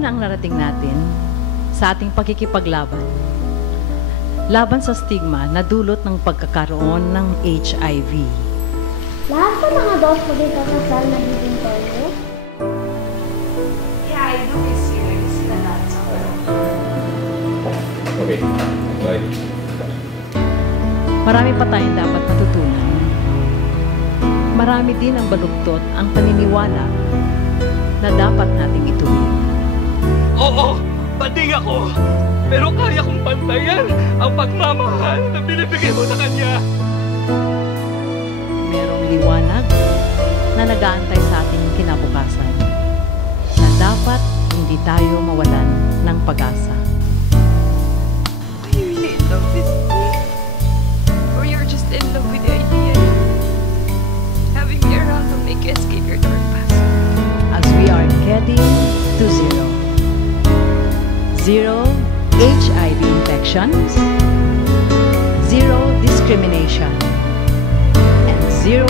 na ang narating natin sa ating pagkikipaglaban laban sa stigma na dulot ng pagkakaroon ng HIV. Lahat sa mga adults mo dito sa sal nagiging toyo? Yeah, I do miss you. I miss you a lot. Okay, bye. Marami pa tayong dapat matutunan. Marami din ang baluktot ang paniniwala na dapat nating ituloy. Oo, bading ako. Pero kaya kong bantayan ang pagmamahal na binibigay mo sa kanya. Merong liwanag na nag-aantay sa ating kinabukasan na dapat hindi tayo mawalan ng pag-asa. Are you really in love with me? Or you're just in love with the idea? Having me around will make you escape your dark past. As we are getting to zero. Zero HIV infections, zero discrimination, and zero